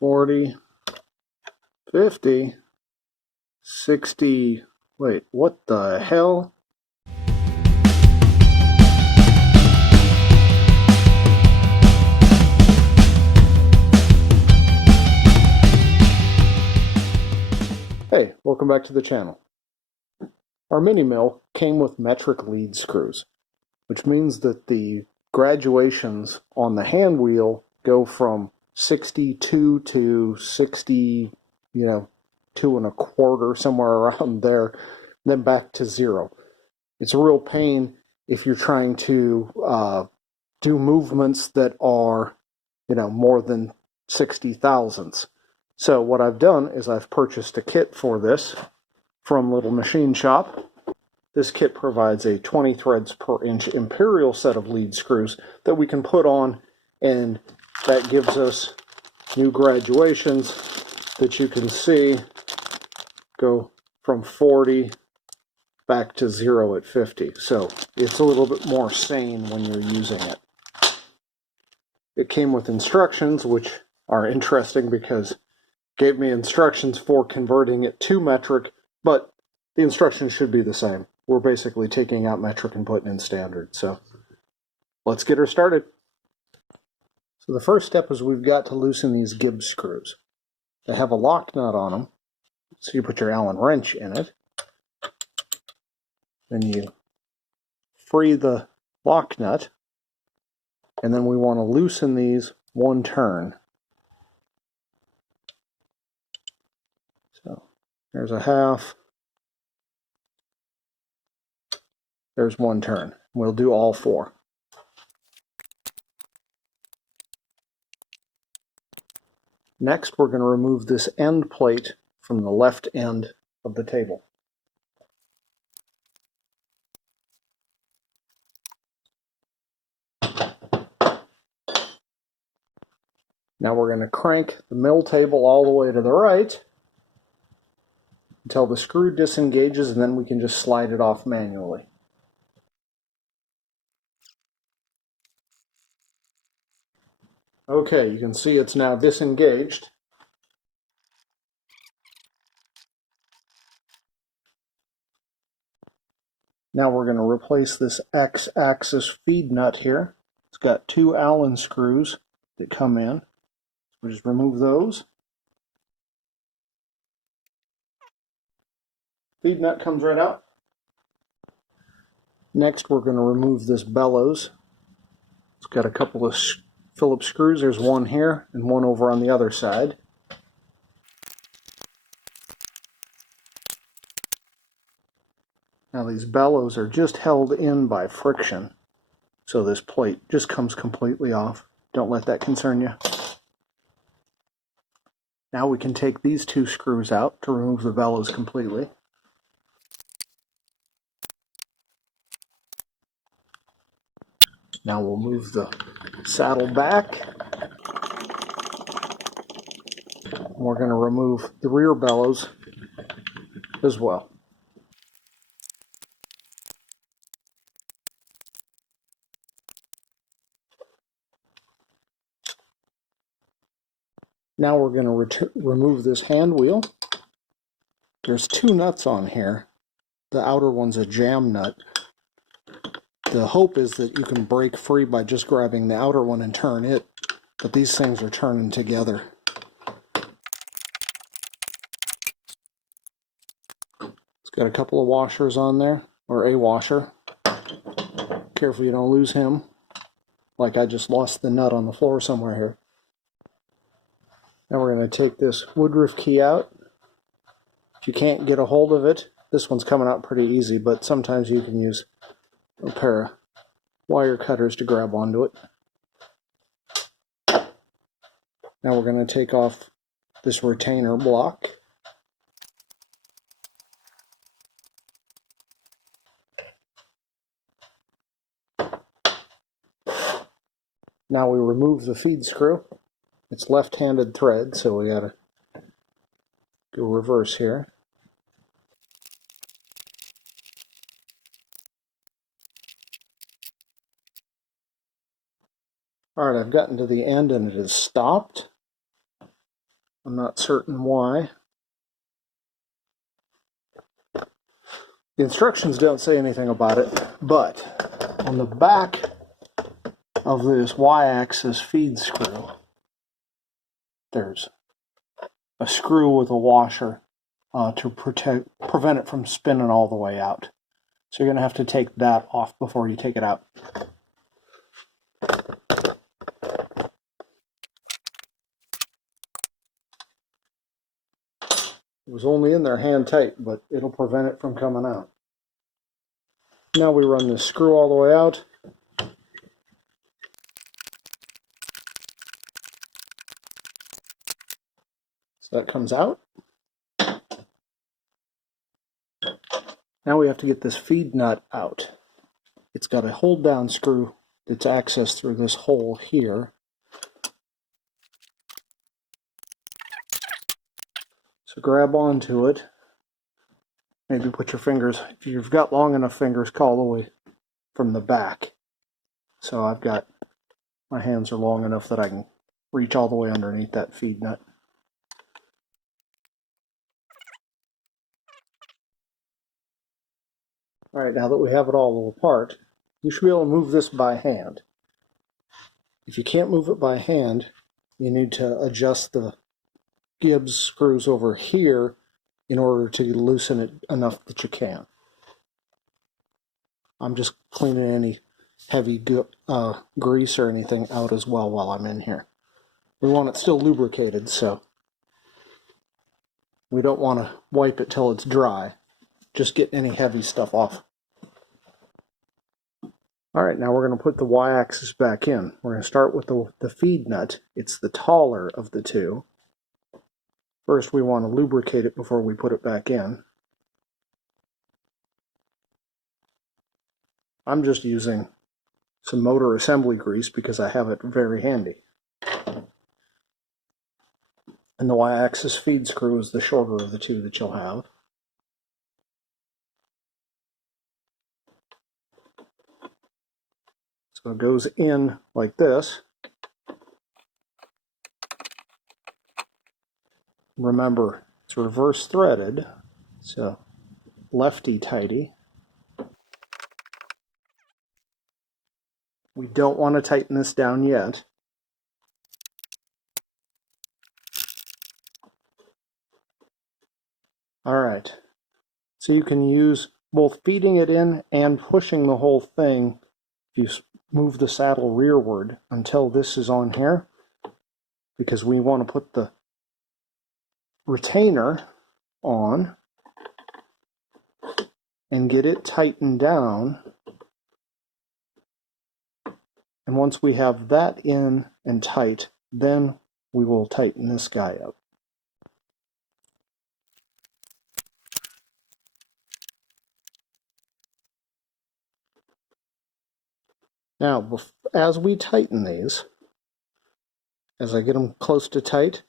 40, 50, 60. Wait, what the hell? Hey, welcome back to the channel. Our mini mill came with metric lead screws, which means that the graduations on the hand wheel go from 62 to 60, 2 1/4, somewhere around there, then back to 0. It's a real pain if you're trying to do movements that are, more than 60 thousandths. So what I've done is I've purchased a kit for this from Little Machine Shop. This kit provides a 20 threads per inch imperial set of lead screws that we can put on, and that gives us new graduations that you can see go from 40 back to 0 at 50. So it's a little bit more sane when you're using it. It came with instructions, which are interesting because it gave me instructions for converting it to metric, but the instructions should be the same. We're basically taking out metric and putting in standard. So let's get her started. So the first step is we've got to loosen these Gibbs screws. They have a lock nut on them, so you put your Allen wrench in it. Then you free the lock nut, and then we want to loosen these one turn. So there's a half. There's one turn. We'll do all 4. Next, we're going to remove this end plate from the left end of the table. Now we're going to crank the mill table all the way to the right until the screw disengages, and then we can just slide it off manually. Okay, you can see it's now disengaged. Now we're going to replace this X-axis feed nut here. It's got 2 Allen screws that come in. We'll just remove those. Feed nut comes right out. Next, we're going to remove this bellows. It's got a couple of Phillips screws. There's one here and one over on the other side. Now these bellows are just held in by friction, so this plate just comes completely off. Don't let that concern you. Now we can take these 2 screws out to remove the bellows completely. Now we'll move the saddle back. We're going to remove the rear bellows as well. Now we're going to remove this hand wheel. There's 2 nuts on here. The outer one's a jam nut. The hope is that you can break free by just grabbing the outer one and turn it, but these things are turning together. It's got a couple of washers on there, or a washer. Careful you don't lose him, like I just lost the nut on the floor somewhere here. Now we're going to take this woodruff key out. If you can't get a hold of it, this one's coming out pretty easy, but sometimes you can use a pair of wire cutters to grab onto it. Now we're going to take off this retainer block. Now we remove the feed screw. It's left-handed thread, so we gotta go reverse here. Alright, I've gotten to the end and it has stopped. I'm not certain why. The instructions don't say anything about it, but on the back of this Y-axis feed screw, there's a screw with a washer to prevent it from spinning all the way out. So you're going to have to take that off before you take it out. It was only in there hand tight, but it'll prevent it from coming out. Now we run this screw all the way out. So that comes out. Now we have to get this feed nut out. It's got a hold down screw that's accessed through this hole here. So grab onto it. Maybe put your fingers, if you've got long enough fingers, all the way from the back. So I've got, my hands are long enough that I can reach all the way underneath that feed nut. Alright, now that we have it all apart, you should be able to move this by hand. If you can't move it by hand, you need to adjust the Gibbs screws over here in order to loosen it enough that you can. I'm just cleaning any heavy grease or anything out as well while I'm in here. We want it still lubricated, so we don't want to wipe it till it's dry. Just get any heavy stuff off. Alright, now we're going to put the Y-axis back in. We're going to start with the feed nut. It's the taller of the two. First, we want to lubricate it before we put it back in. I'm just using some motor assembly grease because I have it very handy. And the Y-axis feed screw is the shorter of the two that you'll have. So it goes in like this. Remember, it's reverse threaded, so lefty-tighty. We don't want to tighten this down yet. Alright, so you can use both feeding it in and pushing the whole thing. If you move the saddle rearward until this is on here, because we want to put the retainer on and get it tightened down. And once we have that in and tight, then we will tighten this guy up. Now, as we tighten these, as I get them close to tight,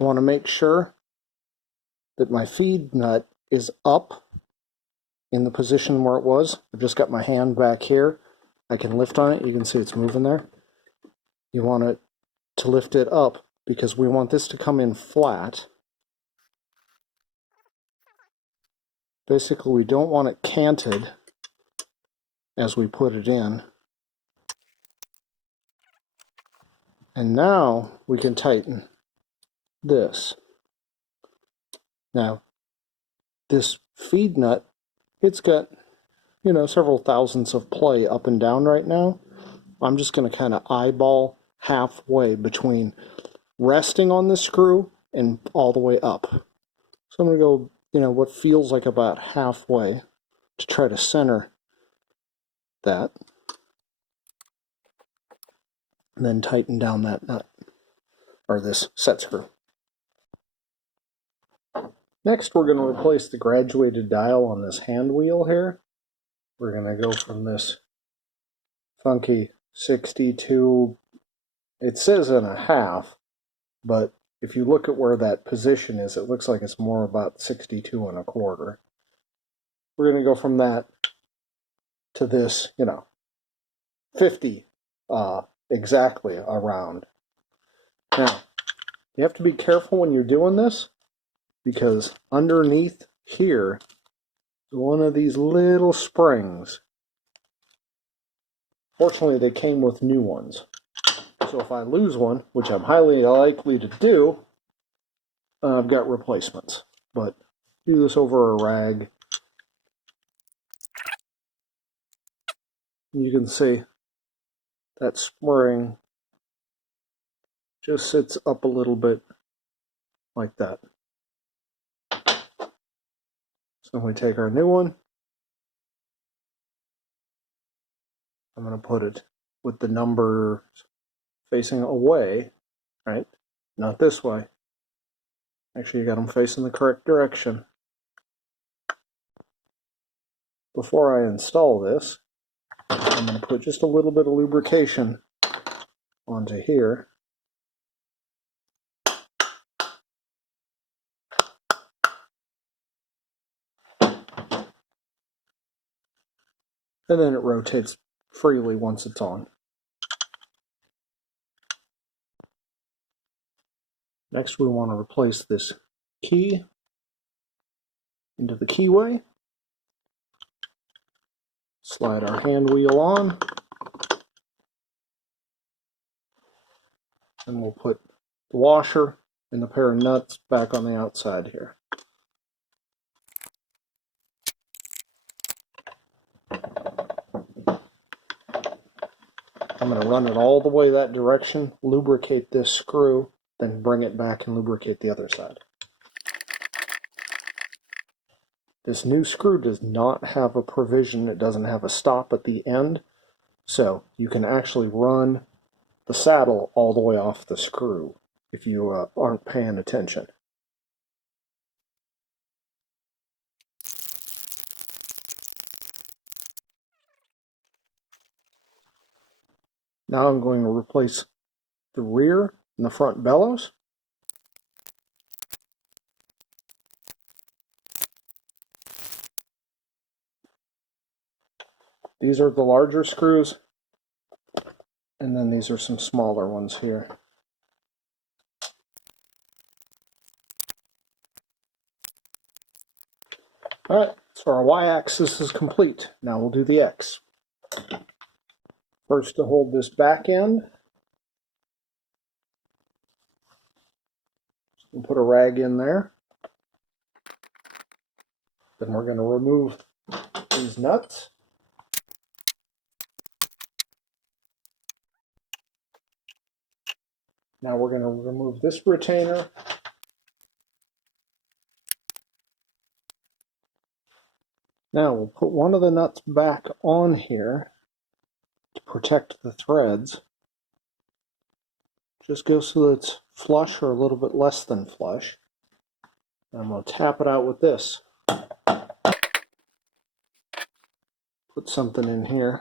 I want to make sure that my feed nut is up in the position where it was. I've just got my hand back here. I can lift on it. You can see it's moving there. You want it to lift it up because we want this to come in flat. Basically, we don't want it canted as we put it in. And now we can tighten this. Now, this feed nut, it's got, several thousandths of play up and down right now. I'm just going to kind of eyeball halfway between resting on the screw and all the way up. So I'm going to go, what feels like about halfway to try to center that. And then tighten down that nut, or this set screw. Next, we're going to replace the graduated dial on this hand wheel here. We're going to go from this funky 62, it says and a half, but if you look at where that position is, it looks like it's more about 62 and a quarter. We're going to go from that to this, 50 exactly around. Now, You have to be careful when you're doing this, because underneath here is one of these little springs. Fortunately, they came with new ones. So if I lose one, which I'm highly likely to do, I've got replacements. But do this over a rag. You can see that spring just sits up a little bit like that. So we take our new one. I'm going to put it with the number facing away, right? Not this way. Actually, you got them facing the correct direction. Before I install this, I'm going to put just a little bit of lubrication onto here. And then it rotates freely once it's on. Next, we want to replace this key into the keyway. Slide our hand wheel on. And we'll put the washer and the pair of nuts back on the outside here. I'm going to run it all the way that direction, lubricate this screw, then bring it back and lubricate the other side. This new screw does not have a provision, it doesn't have a stop at the end, so you can actually run the saddle all the way off the screw if you aren't paying attention. Now I'm going to replace the rear and the front bellows. These are the larger screws, and then these are some smaller ones here. Alright, so our y-axis is complete. Now we'll do the x. First, to hold this back end, we'll put a rag in there. Then we're going to remove these nuts. Now we're going to remove this retainer. Now we'll put one of the nuts back on here to protect the threads. Just go so that it's flush or a little bit less than flush. And I'm going to tap it out with this. Put something in here.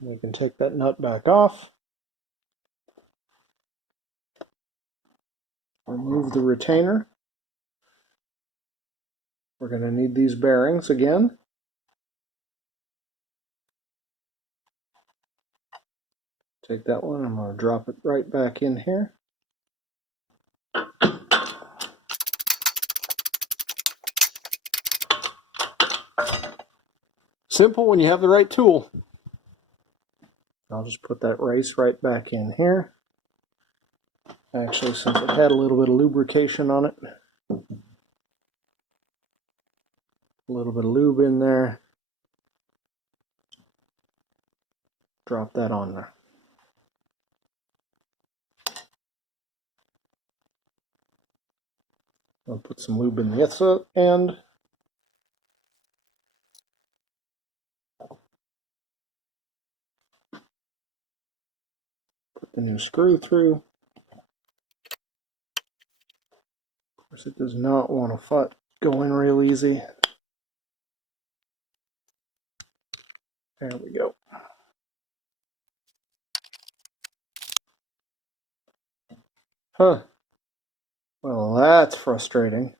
We can take that nut back off. Remove the retainer. We're going to need these bearings again. Take that one, I'm going to drop it right back in here. Simple when you have the right tool. I'll just put that race right back in here. Actually, since it had a little bit of lubrication on it, a little bit of lube in there. Drop that on there. I'll put some lube in this end. Put the new screw through. Of course, it does not want to go in real easy. There we go. Huh. Well, that's frustrating.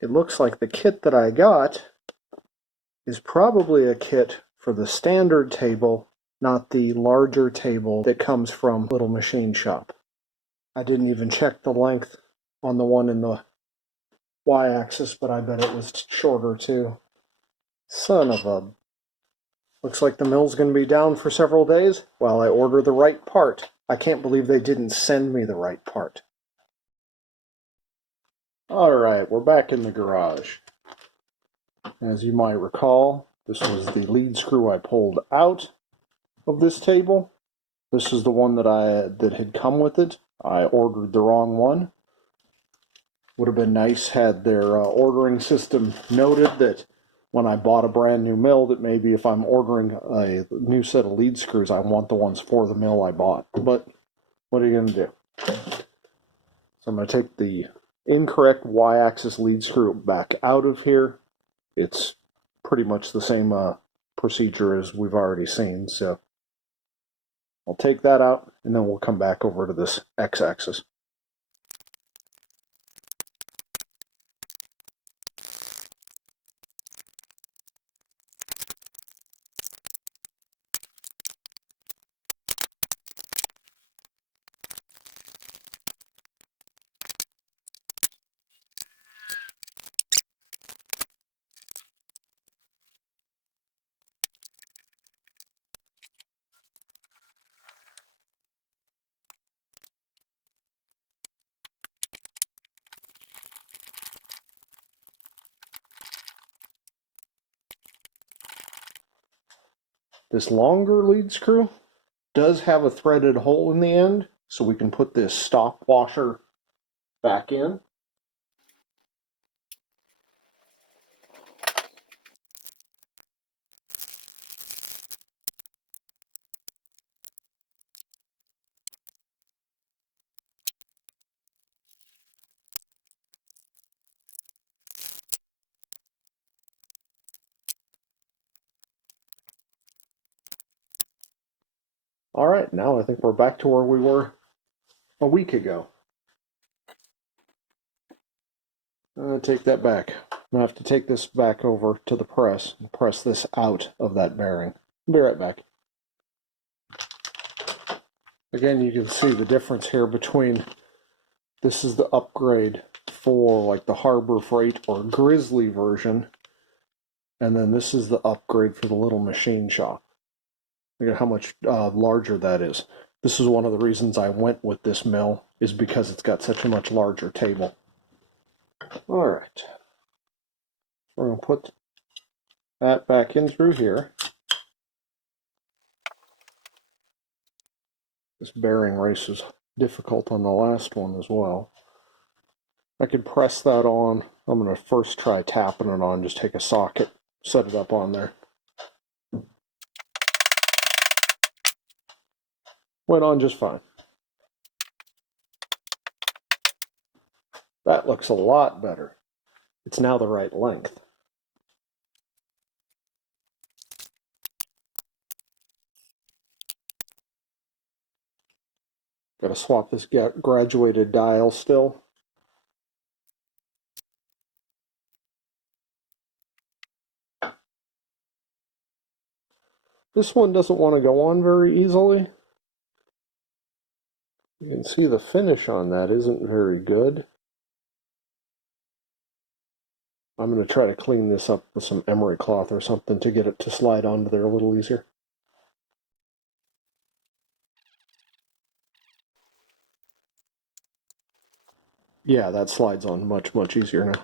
It looks like the kit that I got is probably a kit for the standard table not the larger table that comes from Little Machine Shop. I didn't even check the length on the one in the y-axis, but I bet it was shorter too. Son of a... Looks like the mill's going to be down for several days while I order the right part. I can't believe they didn't send me the right part. Alright, we're back in the garage. As you might recall, this was the lead screw I pulled out of this table. This is the one that had come with it. I ordered the wrong one. Would have been nice had their ordering system noted that when I bought a brand new mill, that maybe if I'm ordering a new set of lead screws, I want the ones for the mill I bought. But what are you going to do? So I'm going to take the incorrect y-axis lead screw back out of here. It's pretty much the same procedure as we've already seen. So I'll take that out, and then we'll come back over to this x-axis. This longer lead screw does have a threaded hole in the end, so we can put this stop washer back in. Alright, now I think we're back to where we were a week ago. I'm going to take that back. I'm going to have to take this back over to the press and press this out of that bearing. I'll be right back. Again, you can see the difference here between this is the upgrade for like the Harbor Freight or Grizzly version, and then this is the upgrade for the Little Machine Shop. Look at how much larger that is. This is one of the reasons I went with this mill, is because it's got such a much larger table. Alright, we're going to put that back in through here. This bearing race is difficult on the last one as well. I could press that on. I'm going to first try tapping it on, just take a socket, set it up on there. Went on just fine. That looks a lot better. It's now the right length. Got to swap this graduated dial still. This one doesn't want to go on very easily. You can see the finish on that isn't very good. I'm going to try to clean this up with some emery cloth or something to get it to slide onto there a little easier. Yeah, that slides on much, much easier now.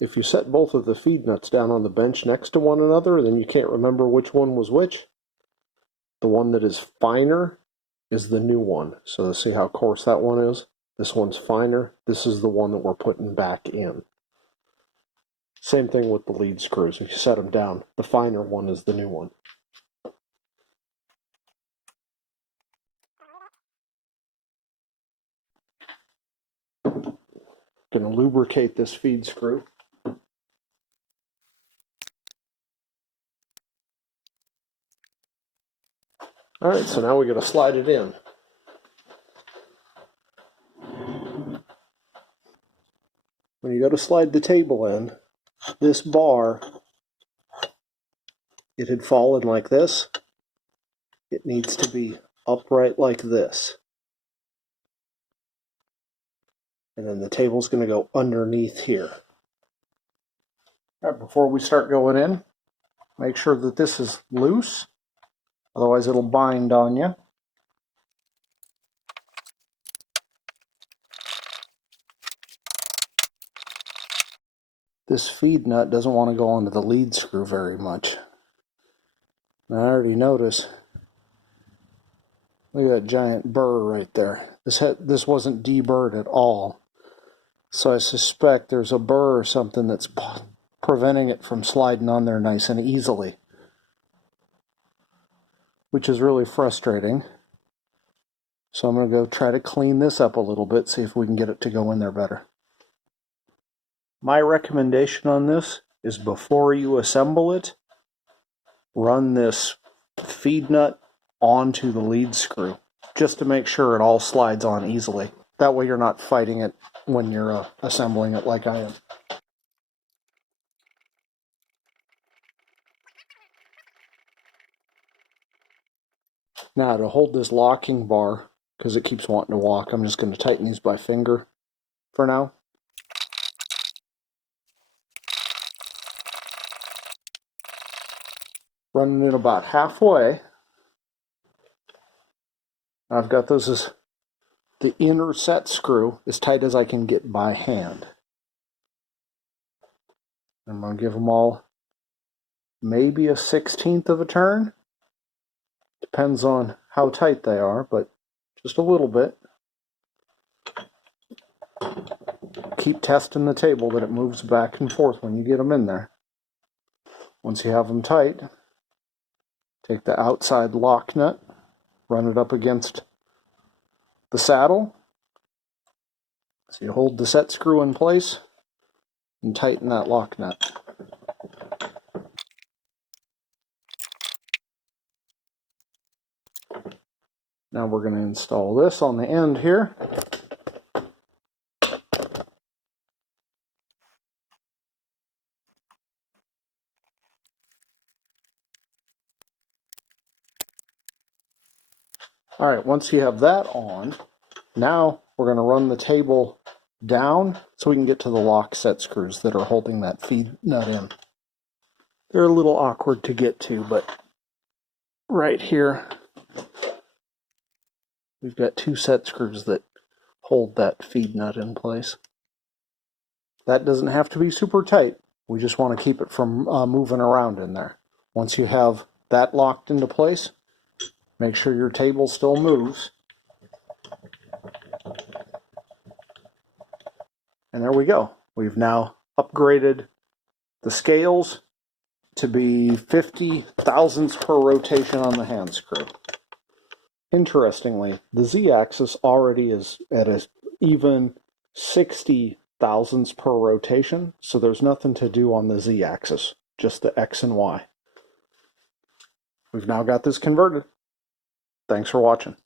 If you set both of the feed nuts down on the bench next to one another, then you can't remember which one was which. The one that is finer is the new one. So see how coarse that one is? This one's finer. This is the one that we're putting back in. Same thing with the lead screws. If you set them down, the finer one is the new one. Going to lubricate this feed screw. Alright, so now we got to slide it in. when you go to slide the table in, this bar, it had fallen like this. It needs to be upright like this. And then the table's going to go underneath here. All right, before we start going in, make sure that this is loose, otherwise it'll bind on you. This feed nut doesn't want to go onto the lead screw very much. And I already notice, look at that giant burr right there. This wasn't deburred at all. So I suspect there's a burr or something that's preventing it from sliding on there nice and easily, which is really frustrating. So I'm going to go try to clean this up a little bit, see if we can get it to go in there better. My recommendation on this is before you assemble it, run this feed nut onto the lead screw, just to make sure it all slides on easily. That way you're not fighting it when you're assembling it like I am. Now to hold this locking bar, because it keeps wanting to walk, I'm just going to tighten these by finger for now. Running it about halfway. I've got those as the inner set screw as tight as I can get by hand. I'm going to give them all maybe a 1/16 of a turn. Depends on how tight they are, but just a little bit. Keep testing the table that it moves back and forth when you get them in there. Once you have them tight, take the outside lock nut, run it up against the saddle. So you hold the set screw in place and tighten that lock nut. Now we're going to install this on the end here. All right, once you have that on, now we're going to run the table down so we can get to the lock set screws that are holding that feed nut in. They're a little awkward to get to, but right here we've got 2 set screws that hold that feed nut in place. That doesn't have to be super tight. We just want to keep it from moving around in there. Once you have that locked into place, make sure your table still moves. And there we go. We've now upgraded the scales to be 50 thousandths per rotation on the hand screw. Interestingly, the z-axis already is at an even 60 thousandths per rotation, so there's nothing to do on the z-axis, just the x and y. We've now got this converted. Thanks for watching.